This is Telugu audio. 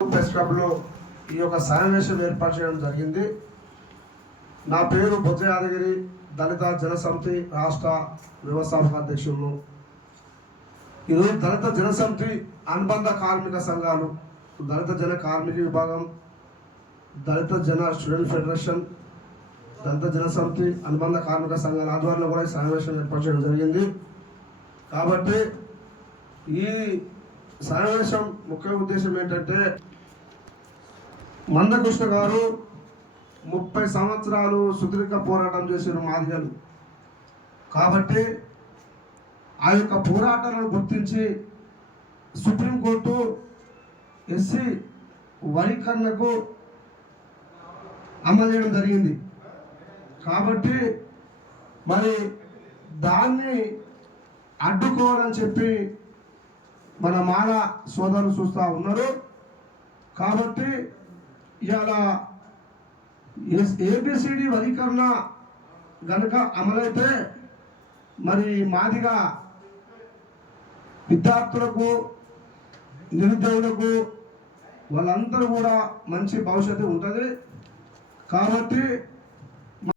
ప్రెస్ క్లబ్లో ఈ యొక్క సమావేశం ఏర్పాటు చేయడం జరిగింది. నా పేరు బొజ్జ యాదగిరి, దళిత జనసమితి రాష్ట్ర వ్యవస్థాపక అధ్యక్షులను. ఈరోజు దళిత జనసమితి అనుబంధ కార్మిక సంఘాలు, దళిత జన కార్మిక విభాగం, దళిత జన స్టూడెంట్ ఫెడరేషన్, దళిత జనసమితి అనుబంధ కార్మిక సంఘాల ఆధ్వర్యంలో కూడా ఈ సమావేశం ఏర్పాటు చేయడం జరిగింది. కాబట్టి ఈ సమావేశం ముఖ్య ఉద్దేశం ఏంటంటే, మందకృష్ణ గారు 30 సంవత్సరాలు సుదీర్ఘ పోరాటం చేసిన మాదిగలు. కాబట్టి ఆ యొక్క పోరాటాలను గుర్తించి సుప్రీంకోర్టు ఎస్సీ వర్గీకరణకు అమలు చేయడం జరిగింది. కాబట్టి మరి దాన్ని అడ్డుకోవాలని చెప్పి మన మాల సోదరులు చూస్తూ ఉన్నారు. కాబట్టి ఇవాళ ఏబిసిడి వర్గీకరణ గనుక అమలైతే మరి మాదిగా విద్యార్థులకు, నిరుద్యోగులకు వాళ్ళందరూ కూడా మంచి భవిష్యత్తు ఉంటుంది. కాబట్టి